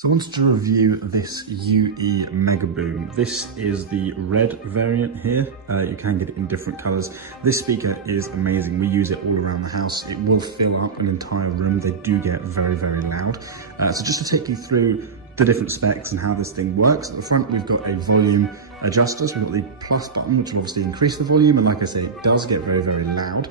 So I wanted to review this UE MEGABOOM. This is the red variant here. You can get it in different colors. This speaker is amazing. We use it all around the house. It will fill up an entire room. They do get very, very loud. So just to take you through the different specs and how this thing works. At the front, we've got a volume adjuster. So we've got the plus button, which will obviously increase the volume. And like I say, it does get very, very loud.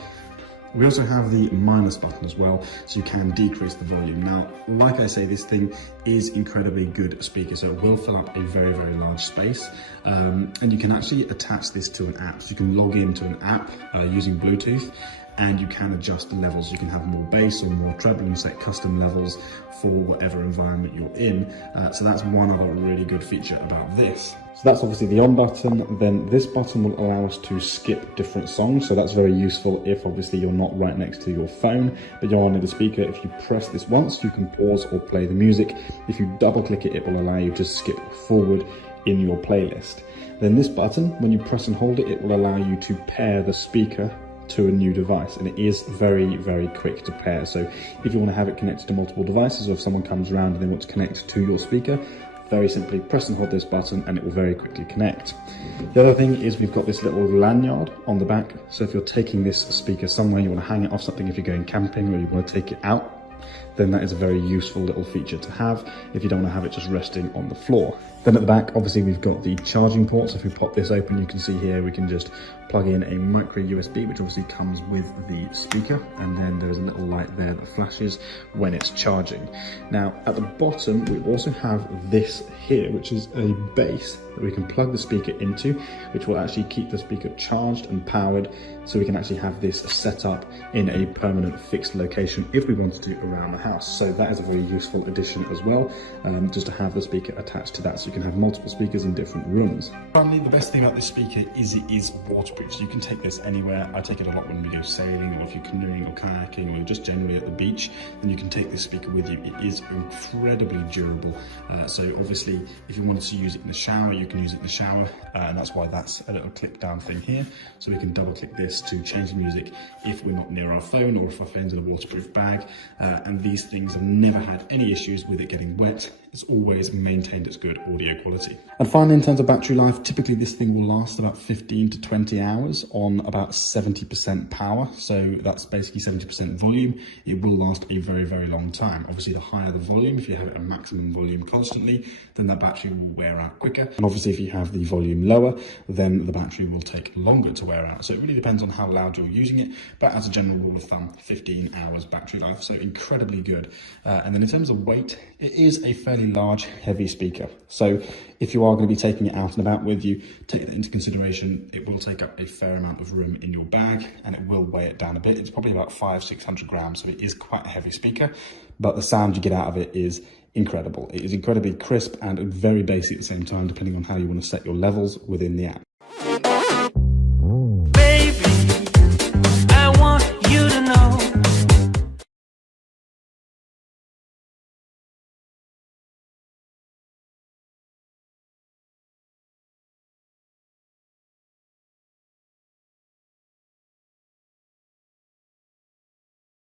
We also have the minus button as well, so you can decrease the volume. Now, like I say, this thing is incredibly good speaker, so it will fill up a very, very large space. And you can actually attach this to an app. So you can log into an app using Bluetooth, and you can adjust the levels. You can have more bass or more treble and set custom levels for whatever environment you're in. So that's one other really good feature about this. So that's obviously the on button. Then this button will allow us to skip different songs. So that's very useful if obviously you're not right next to your phone, but you're on the speaker. If you press this once, you can pause or play the music. If you double click it, it will allow you to skip forward in your playlist. Then this button, when you press and hold it, it will allow you to pair the speaker to a new device, and it is very, very quick to pair. So if you want to have it connected to multiple devices, or if someone comes around and they want to connect to your speaker, very simply press and hold this button and it will very quickly connect. The other thing is we've got this little lanyard on the back. So if you're taking this speaker somewhere, you want to hang it off something, if you're going camping or you want to take it out, then that is a very useful little feature to have if you don't want to have it just resting on the floor. Then at the back, obviously we've got the charging port. So if we pop this open, you can see here, we can just plug in a micro USB, which obviously comes with the speaker. And then there's a little light there that flashes when it's charging. Now at the bottom, we also have this here, which is a base that we can plug the speaker into, which will actually keep the speaker charged and powered. So we can actually have this set up in a permanent fixed location if we wanted to around the house. So that is a very useful addition as well, just to have the speaker attached to that, so you can have multiple speakers in different rooms. Finally, the best thing about this speaker is it is waterproof, so you can take this anywhere. I take it a lot when we go sailing, or if you're canoeing or kayaking, or just generally at the beach, then you can take this speaker with you. It is incredibly durable. So obviously, if you wanted to use it in the shower, you can use it in the shower, and that's why that's a little click down thing here. So we can double click this to change the music if we're not near our phone, or if our phone's in a waterproof bag. And these things have never had any issues with it getting wet. It's always maintained its good audio quality. And finally, in terms of battery life, typically this thing will last about 15 to 20 hours on about 70% power. So that's basically 70% volume. It will last a very, very long time. Obviously, the higher the volume, if you have it at maximum volume constantly, then that battery will wear out quicker. And obviously, if you have the volume lower, then the battery will take longer to wear out. So it really depends on how loud you're using it. But as a general rule of thumb, 15 hours battery life. So incredibly good. And then in terms of weight, it is a fairly large, heavy speaker. So if you are going to be taking it out and about with you, take that into consideration. It will take up a fair amount of room in your bag, and it will weigh it down a bit. It's probably about 500-600 grams, so it is quite a heavy speaker, but the sound you get out of it is incredible. It is incredibly crisp and very bassy at the same time, depending on how you want to set your levels within the app.